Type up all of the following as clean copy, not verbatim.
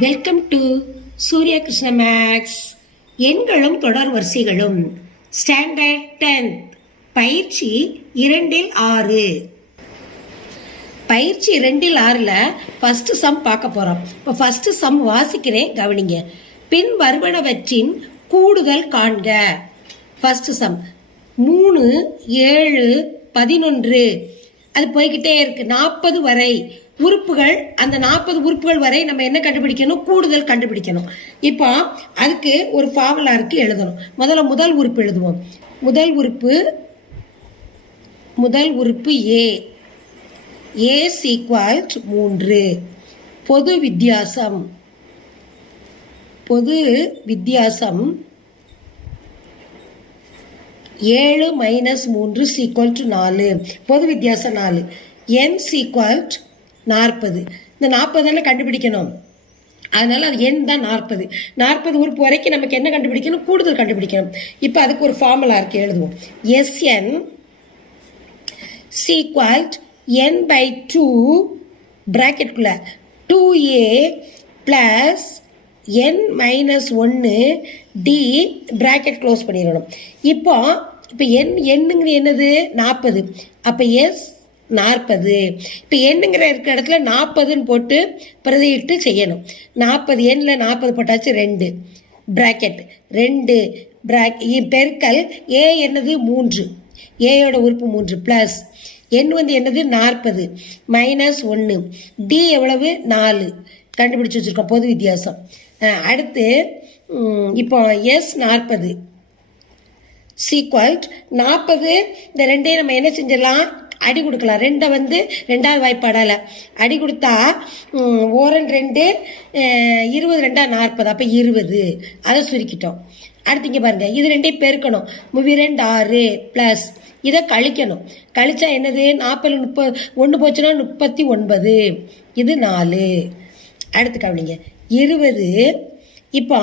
Welcome to Surya Krishna maths. எண்களும் தொடர் வரிசைகளும் standard 10 பயிற்சி 2-6. பயிற்சி 2-6ல் ஃபர்ஸ்ட் சம் பார்க்க போறோம். இப்போ ஃபர்ஸ்ட் சம் வாசிக்கிறேன், கவனிங்க. பின் வருவனவற்றின் கூடுதல் காண்க. ஃபர்ஸ்ட் சம் 3, 7, 11 அது போய்கிட்டே இருக்கு. 40 வரை உறுப்புகள், அந்த 40 உறுப்புகள் வரை நம்ம என்ன கண்டுபிடிக்கணும்? கூடுதல் கண்டுபிடிக்கணும். இப்போ அதுக்கு ஒரு ஃபார்முலா இருக்கு, எழுதணும். முதல்ல முதல் உறுப்பு எழுதுவோம். முதல் உறுப்பு ஏ. ஏ ஈக்குவல் 3. பொது வித்தியாசம் ஏழு மைனஸ் 3 ஈக்குவல் 4. பொது வித்தியாசம் 4. n equal 40. இந்த 40 கண்டுபிடிக்கணும். அதனால அது n தான் 40. 40 உறுப்பு வரைக்கும் நமக்கு என்ன கண்டுபிடிக்கணும்? கூடுதல் கண்டுபிடிக்கணும். இப்போ அதுக்கு ஒரு ஃபார்முலா இருக்கு, எழுதுவோம். Sn equal n/2 பிராக்கெட்டுக்குள்ள 2a plus n minus 1 d bracket close பண்ணிடணும். இப்போ என்னங்கிறது என்னது? 40. அப்போ எஸ் 40. இப்போ என்னங்கிற இருக்கிற இடத்துல 40ன்னு போட்டு பிரதியிட்டு செய்யணும். 40 எண்ணில் 40 போட்டாச்சு. 2 பிராக்கெட் 2 பெருக்கல் ஏ என்னது? 3. ஏயோட உறுப்பு 3 பிளஸ் எண் என்னது? 40 மைனஸ் 1 டி எவ்வளவு? 4 கண்டுபிடிச்சு வச்சுருக்கோம், பொது வித்தியாசம். அடுத்து இப்போ எஸ் 40 ஈக்குவல் 40. இந்த ரெண்டையும் நம்ம என்ன செஞ்சிடலாம்? அடி கொடுக்கலாம். 2 ரெண்டாவது வாய்ப்பாடால் அடி கொடுத்தா 2 20 2 40. அப்போ 20 அதை சுருக்கிட்டோம். அடுத்து இங்கே பாருங்க, இது ரெண்டையும் பெருக்கணும். 2 6 ப்ளஸ் இதை கழிக்கணும். கழிச்சா என்னது? 40 1 போச்சுன்னா 39. இது 4. அடுத்து கவனிங்க, 20. இப்போ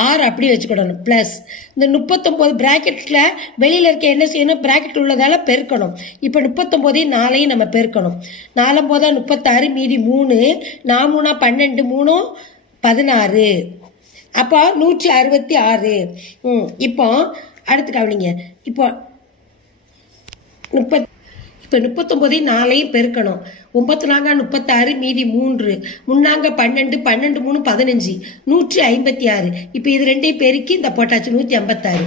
6 அப்படி வச்சுக்கிடணும் ப்ளஸ் இந்த 39 பிராக்கெட்டில் வெளியில் இருக்க என்ன செய்யணும்? பிராக்கெட் உள்ளதால் பெருக்கணும். இப்போ 39 4 நம்ம பெருக்கணும். 4 போதா 36, மீதி 3, 4 12, 3 16. அப்போ 166. இப்போ அடுத்து கவனிங்க, இப்போ 39 4 பெருக்கணும். 9 36, மீதி 3, 3 12, 12 3 15, 156. இப்போ இது ரெண்டையும் பெருக்கி இந்த போட்டாச்சு 156.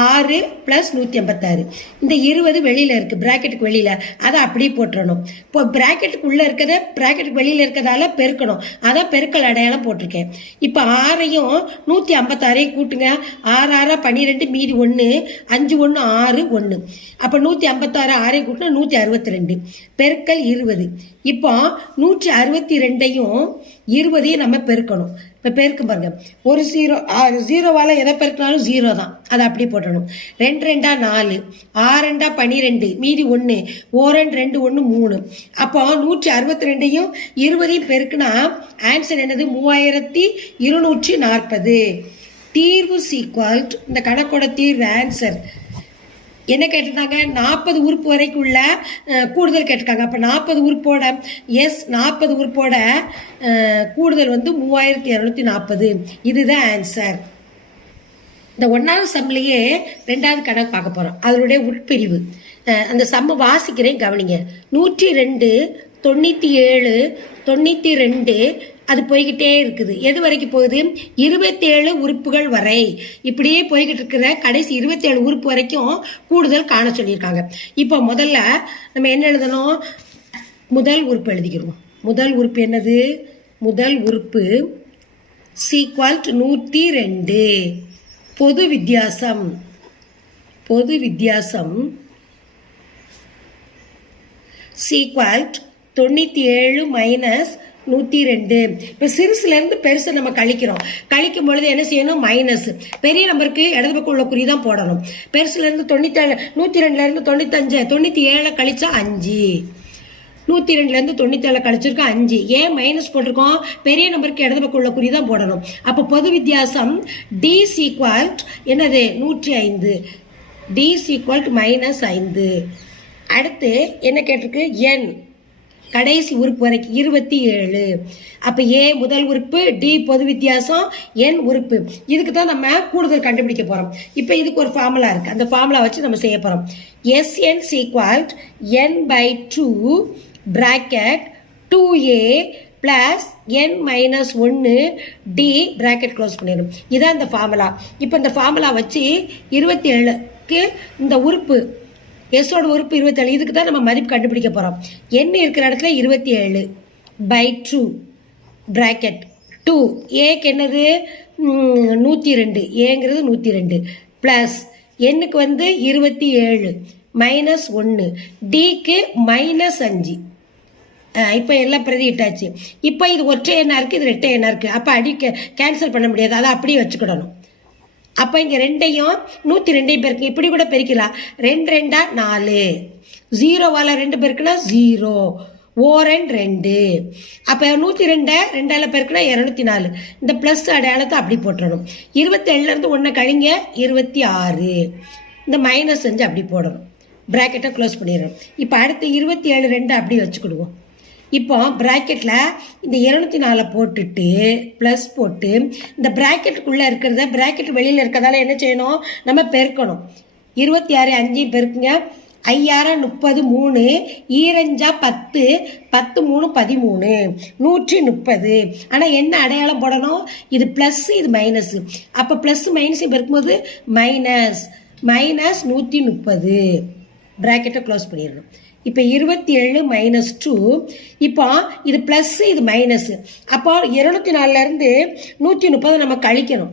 6 ப்ளஸ் 156. இந்த 20 வெளியில் இருக்குது, பிராக்கெட்டுக்கு வெளியில், அதை அப்படியே போட்டுறணும். இப்போ பிராக்கெட்டுக்குள்ளே இருக்கிறத பிராக்கெட்டுக்கு வெளியில் இருக்கிறதால பெருக்கணும். அதான் பெருக்கல் அடையாளம் போட்டிருக்கேன். இப்போ 6ஐயும் 156ஐயும் கூட்டுங்க. 6 6 12, மீதி 1, 5 1 6 1. அப்போ 156 6ஐயும் கூட்டினா 162 பெருக்கல் 20. இப்போ 162ஐயும் 20ஐயும் நம்ம பெருக்கணும். இப்போ பெருக்கும் பாருங்க, ஒரு 0வால் எதை பெருக்கினாலும் 0 தான், அதை அப்படி போட்டணும். 2 2 4, 6 2 12, மீதி 1, 2 1 3. அப்போ 162ஐயும் 20ஐயும் பெருக்குனா ஆன்சர் என்னது? 3240. தீர்வு ஈக்குவல், இந்த கணக்கோட தீர்வு ஆன்சர் என்ன கேட்டிருந்தாங்க? 40 உறுப்பு வரைக்கும் உள்ள கூடுதல் கேட்டிருக்காங்க. அப்போ 40 உறுப்போட 40 உறுப்போட கூடுதல் 3240. இதுதான் ஆன்சர். இந்த 1வது சம்மிலேயே 2வது கணக்கு பார்க்க போகிறோம். அதனுடைய உட்பிரிவு அந்த சம்ம வாசிக்கிறேன், கவனிங்க. 102, 97, 92 அது போய்கிட்டே இருக்குது. எது வரைக்கும் போகுது? 27 உறுப்புகள் வரை. இப்படியே போய்கிட்டு இருக்கிற கடைசி 27 உறுப்பு வரைக்கும் கூடுதல் காண சொல்லியிருக்காங்க. இப்போ முதல்ல நம்ம என்ன எழுதணும்? முதல் உறுப்பு எழுதிக்கிறோம். முதல் உறுப்பு என்னது? முதல் உறுப்பு ஈக்குவல் 102. பொது வித்தியாசம் ஈக்குவல் 97 மைனஸ் 102. இப்போ சிறுசுலேருந்து பெருசை நம்ம கழிக்கும் பொழுது என்ன செய்யணும்? மைனஸ். பெரிய நம்பருக்கு இடது பக்கம் உள்ள குறி தான் போடணும். பெருசுலேருந்து 97, 102லேருந்து 95, 97 கழிச்சா 5. 102லேருந்து 97 கழிச்சிருக்கோம் 5. ஏன் மைனஸ் போட்டிருக்கோம்? பெரிய நம்பருக்கு இடது பக்கம் உள்ள குறி தான் போடணும். அப்போ பொது வித்தியாசம் டி ஈக்குவல் என்னது? 105. D equal -5. அடுத்து என்ன கேட்டிருக்கு? என் கடைசி உறுப்பு வரைக்கும் 27. அப்போ ஏ முதல் உறுப்பு, டி பொது வித்தியாசம், என் உறுப்பு. இதுக்கு தான் நம்ம கூடுதல் கண்டுபிடிக்க போகிறோம். இப்போ இதுக்கு ஒரு ஃபார்முலா இருக்குது, அந்த ஃபார்முலா வச்சு நம்ம செய்ய போகிறோம். SN equal n/2 bracket 2a plus n-1 d bracket close பண்ணிடும். இதான் இந்த ஃபார்முலா. இப்போ இந்த ஃபார்முலா வச்சு 27க்கு இந்த உறுப்பு எஸ்ஸோட உறுப்பு 27, இதுக்கு தான் நம்ம மதிப்பு கண்டுபிடிக்க போகிறோம். n இருக்கிற இடத்துல 27/2 bracket 2 ஏக்கு என்னது 102, ஏங்கிறது 102 ப்ளஸ் என்னுக்கு வந்து 27 -1 டிக்கு -5. இப்போ எல்லாம் பிரதியிட்டாச்சு. இப்போ இது ஒற்றை எண்ணா இருக்குது, இது ரெட்டை எண்ணா இருக்குது. அப்போ கேன்சல் பண்ண முடியாது, அதை அப்படியே வச்சுக்கிடணும். அப்போ இங்கே ரெண்டையும் 102 பெருக்கு இப்படி கூட பெருக்கலாம். 2 2 4, 0வால் 2 பெருக்குனா 0, ஓரன் 2. அப்போ 102 2ஆல் பெருக்குனா 204. இந்த ப்ளஸ் அடையாளத்தை அப்படி போட்டுடணும். 27லேருந்து 1 கழிங்க 26, இந்த -5 அப்படி போடணும். ப்ராக்கெட்டை க்ளோஸ் பண்ணிடணும். இப்போ அடுத்து 27 2 அப்படி வச்சுக்கிடுவோம். இப்போ ப்ராக்கெட்டில் இந்த 204 போட்டுட்டு ப்ளஸ் போட்டு இந்த ப்ராக்கெட்டுக்குள்ளே இருக்கிறத ப்ராக்கெட் வெளியில் இருக்கிறதால என்ன செய்யணும், நம்ம பெருக்கணும். 26 5 பெருக்குங்க, 5 30 3, 2 10, 10 3 13, 130. ஆனால் என்ன அடையாளம் போடணும், இது ப்ளஸ் இது மைனஸ். அப்போ ப்ளஸ் மைனஸ் பெருக்கும்போது -130 ப்ராக்கெட்டை க்ளோஸ் பண்ணிடணும். இப்போ 27 -2, இப்போ இது ப்ளஸ் இது மைனஸ். அப்போ 204லேருந்து 130 நம்ம கழிக்கணும்.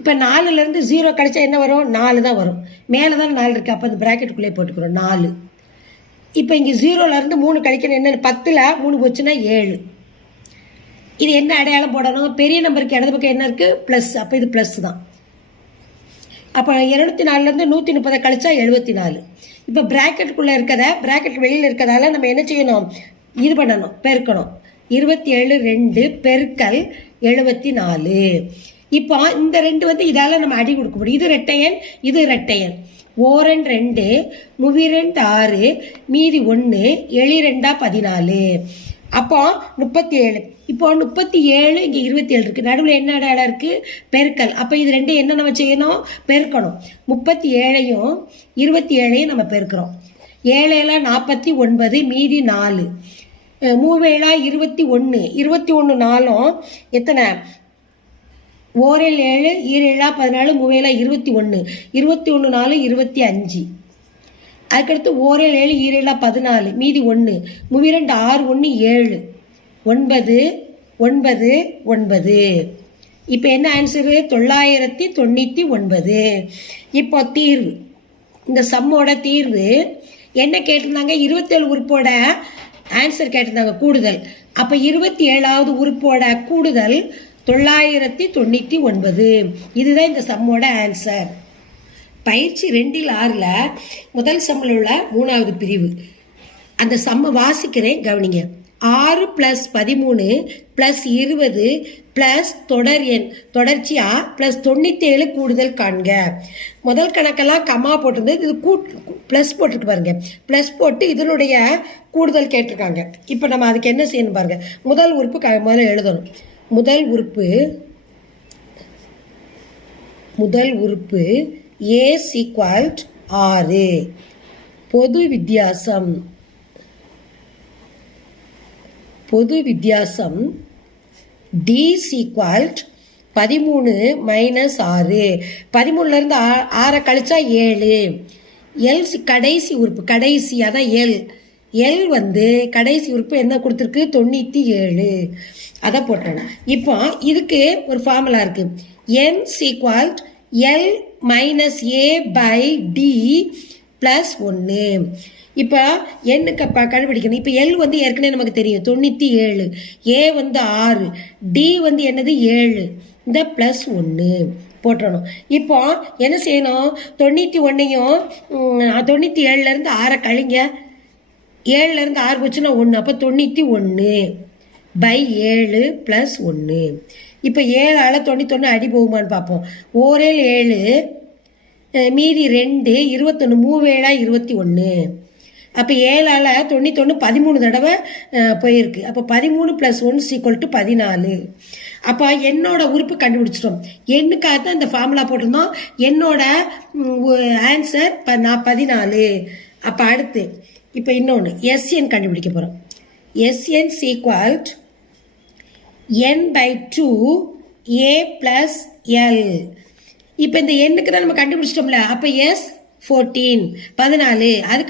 இப்போ 4லேருந்து 0 கழிச்சா என்ன வரும், 4 தான் வரும். மேலே தான் 4 இருக்குது, அப்போ அந்த ப்ராக்கெட்டுக்குள்ளே போட்டுக்கிறோம் 4. இப்போ இங்கே 0லேருந்து 3 கழிக்கணும். என்ன 10ல் 3 போச்சுன்னா 7. இது என்ன அடையாளம் போடணும், பெரிய நம்பருக்கு இடது பக்கம் என்ன இருக்குது, ப்ளஸ். அப்போ இது ப்ளஸ் தான். அப்போ 204லேருந்து 130 கழிச்சா 74. இப்போ ப்ராக்கெட்டுக்குள்ளே இருக்கிறத ப்ராக்கெட் வெளியில் இருக்கிறதால நம்ம என்ன செய்யணும், இது பண்ணணும், பெருக்கணும். 27 2 பெருக்கல் 74. இப்போ இந்த 2 வந்து இதால் நம்ம அடி கொடுக்க முடியும். இது ரெட்டையன், இது ரெட்டையன். ஓரன் 2, 3 6, மீதி 1, 7 2 14. அப்போ 37. இப்போ 37 இங்கே 27 இருக்குது, நடுவில் என்ன அடையாளம் இருக்குது, பெருக்கல். அப்போ இது ரெண்டு என்ன நம்ம செய்யணும், பெருக்கணும். 37ஐயும் 27ஐயும் நம்ம பெருக்கிறோம். 7 49, மீதி 4, 3 21, 21 4 எத்தனை, 1 7, 7 14, 3 21, 21 4 25. அதுக்கடுத்து 1 7, 7 14, மீதி 1, 3 6 1 7, 9 9 9. இப்போ என்ன ஆன்சரு, 999. இப்போ தீர்வு, இந்த சம்மோட தீர்வு என்ன கேட்டிருந்தாங்க, 27 உறுப்போட ஆன்சர் கேட்டிருந்தாங்க, கூடுதல். அப்போ 27வது உறுப்போட கூடுதல் 999. இதுதான் இந்த சம்மோட ஆன்சர். பயிற்சி 2/6 முதல் சம்மில் உள்ள 3வது பிரிவு. அந்த சம்மை வாசிக்கிறேன், கவனிங்க. 6 + 13 + 20 + தொடர் எண் தொடர்ச்சியா + 97 கூடுதல் காண்க. முதல் கணக்கெல்லாம் கம்மா போட்டிருந்தது, இது ப்ளஸ் போட்டிருக்கு பாருங்க. ப்ளஸ் போட்டு இதனுடைய கூடுதல் கேட்டிருக்காங்க. இப்போ நம்ம அதுக்கு என்ன செய்யணும் பாருங்க. முதல் உறுப்பு முதல்ல எழுதணும். முதல் உறுப்பு A = 6. பொது வித்தியாசம் D = 13 - 6. 13லேருந்து 6 கழிச்சா 7. L கடைசி உறுப்பு, கடைசி அதான் L வந்து கடைசி உறுப்பு என்ன கொடுத்துருக்கு, 97. அதை போட்டணும். இப்போ இதுக்கு ஒரு ஃபார்முலா இருக்குது. N = L - A/D + 1. இப்போ என்னுக்கு கண்டுபிடிக்கணும். இப்போ L வந்து ஏற்கனவே நமக்கு தெரியும் 97, A வந்து 6, D வந்து என்னது 7, இந்த +1 போட்டுறணும். இப்போ என்ன செய்யணும், 91ஐயும் 97லேருந்து 6 கழிங்க. 7லேருந்து 6 போச்சுன்னா 1, அப்போ 91/7 + 1. இப்போ 7ஆல் 91 அடி போகுமான்னு பார்ப்போம். 1 7, மீதி 2, 21, 3 7 21. அப்போ 7ஆல் 91 13 தடவை போயிருக்கு. அப்போ 13 + 1 = 14. அப்போ என்னோட உறுப்பு கண்டுபிடிச்சிட்டோம். எண்ணுக்காக தான் இந்த ஃபார்முலா போட்டிருந்தோம். என்னோட ஆன்சர் 14. அப்போ அடுத்து இப்போ இன்னொன்று எஸ்என் கண்டுபிடிக்க போகிறோம். SN = n/2 a + l. இப்போ இந்த எண்ணுக்கு தான் நம்ம கண்டுபிடிச்சிட்டோம்ல. அப்போ எஸ் 14 அது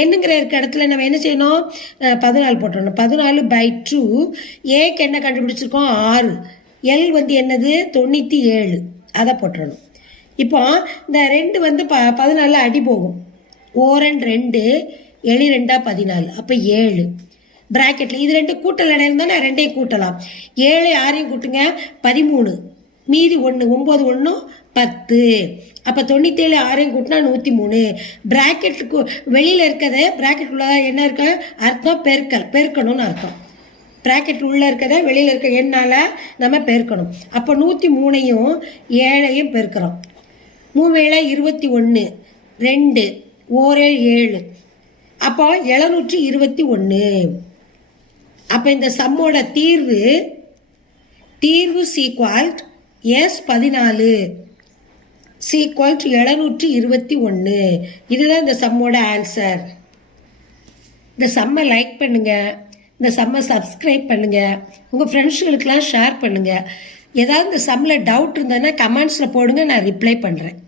எண்ணுங்கிற இருக்க இடத்துல நம்ம என்ன செய்யணும்? 14 போட்டுடணும். 14/2 ஏக்கு என்ன கண்டுபிடிச்சிருக்கோம்? 6. எல் என்னது? 97. அதை போட்டுடணும். இப்போ இந்த 2 14 அடி போகும். ஓரன் 2 எளி 2 14. அப்போ 7 பிராக்கெட்டில் இது 2 கூட்டல் இடம் இருந்தால் நான் 2ஐயும் கூட்டலாம். 7 6ஐயும் கூட்டுங்க 13. மீதி 1 9 1 10. அப்போ 97 6ஐயும் கூட்டினா 103. பிராக்கெட்டுக்கு வெளியில் இருக்கிறத பிராக்கெட்டுக்குள்ள என்ன இருக்க அர்த்தம்? பெருக்கணும்னு அர்த்தம். பிராக்கெட் உள்ளே இருக்கிறத வெளியில் இருக்க எண்ணால் நம்ம பெருக்கணும். அப்போ 103ஐயும் 7ஐயும் பெருக்கிறோம். 3 7 21 2 ஓரேல் 7. அப்போ 721. அப்போ இந்த சம்மோட தீர்வு = எஸ் 14 = 721. இதுதான் இந்த சம்மோட ஆன்சர். இந்த சம்மை லைக் பண்ணுங்க, இந்த சம்மை சப்ஸ்கிரைப் பண்ணுங்க, உங்கள் ஃப்ரெண்ட்ஸுகளுக்கெல்லாம் ஷேர் பண்ணுங்க. ஏதாவது இந்த சம்மில் டவுட் இருந்ததுன்னா கமெண்ட்ஸில் போடுங்க, நான் ரிப்ளை பண்ணுறேன்.